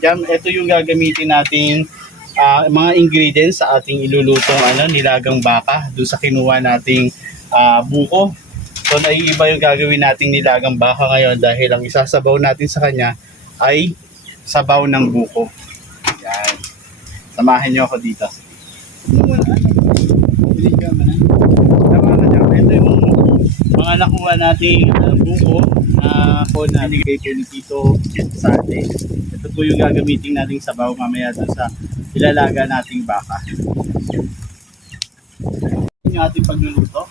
Jam, ito yung gagamitin nating ah, mga ingredients sa ating ilulutong ano, nilagang baka doon sa kinuha nating ah, buko. So naiiba yung gagawin nating nilagang baka ngayon dahil ang isasabaw natin sa kanya ay sabaw ng buko. Yan. Samahan niyo ako dito. Tama ka dyan. Ito yung mga nakuha nating ah, buko na po na ni Tito sa atin. Po yung gagamitin nating sabaw mamaya doon sa ilalaga nating baka. Yung ating pagluluto.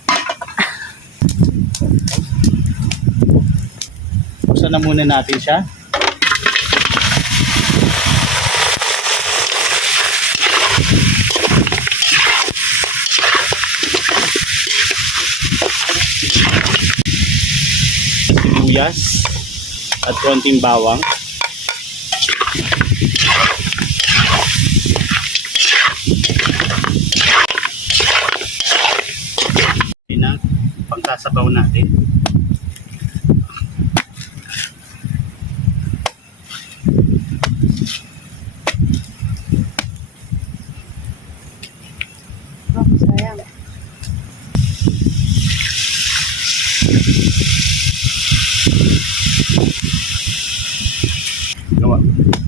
Buksan na muna natin siya. sibuyas at konting bawang. Ang pagsasabaw natin. Oh, sayang.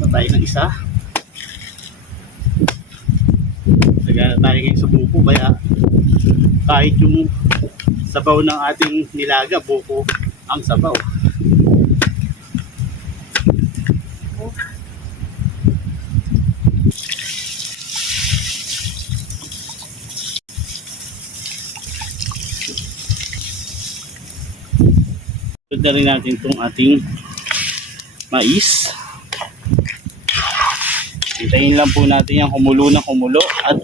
Na tayo ng isa. Nagana tayo ngayon sa buko kaya kahit yung sabaw ng ating nilaga, buko ang sabaw. Rin natin itong ating mais. Hintayin lang po natin yung humulo na humulo at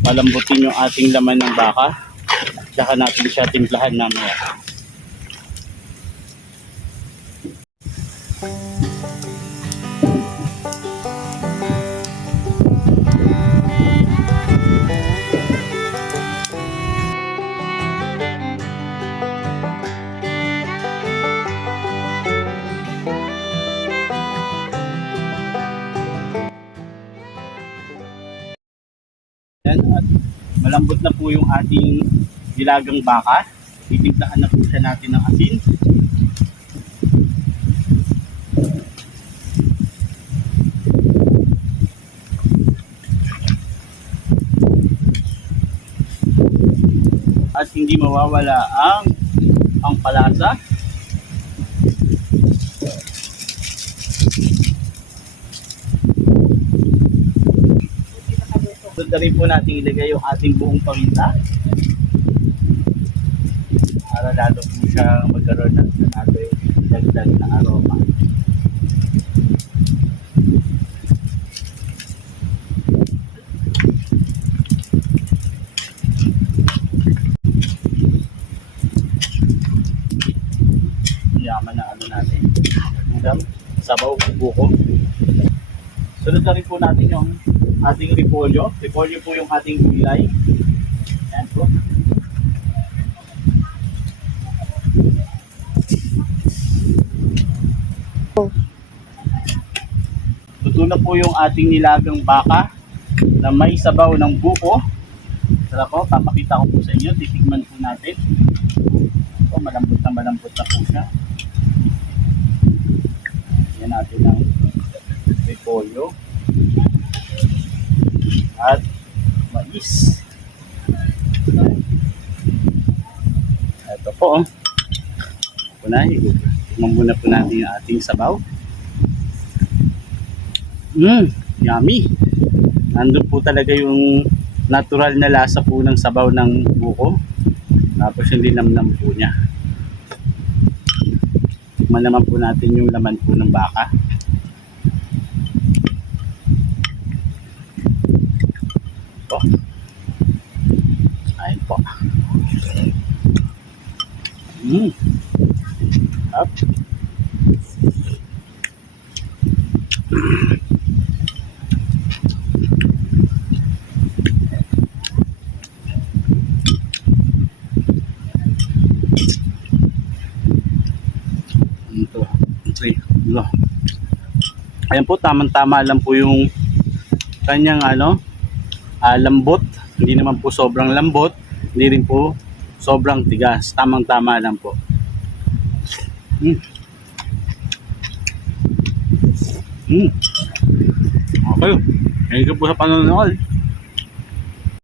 malambutin yung ating laman ng baka. Tsaka natin siya timplahan mamaya. Yan, at malambot na po yung ating nilagang baka. Titimplahan na po siya natin ng asin. At hindi mawawala ang ang palasa. Doon na rin po natin ilagay yung ating buong paminta. Para lalo po siya magkaroon ng natin dagdag na aroma. Yaman na ano natin. Sabaw buko. Sunod na rin po natin yung ating repolyo. Repolyo po yung ating gulay. Yan po. Luto na po yung ating nilagang baka na may sabaw ng buko. Tara po, papakita ko po sa inyo. Titigman po natin. Ito, malambot na malambot na po siya. Yan natin ang repolyo at mais. Ito po. Oh. Punahin. Tikman muna po natin yung ating sabaw. Mmm, yummy. Nandun po talaga yung natural na lasa po ng sabaw ng buko. Tapos yung linamnam po niya. Tikman naman po natin yung laman po ng baka. Po. Ayun po. Mm. Up. Ito. Ito. Ito. Ayan po, tamang-tama lang po yung kanyang ano, ah, lambot. Hindi naman po sobrang lambot, hindi rin po sobrang tigas. Tamang-tama lang po. Mm. Mm. Okay. Thank you po sa panonood.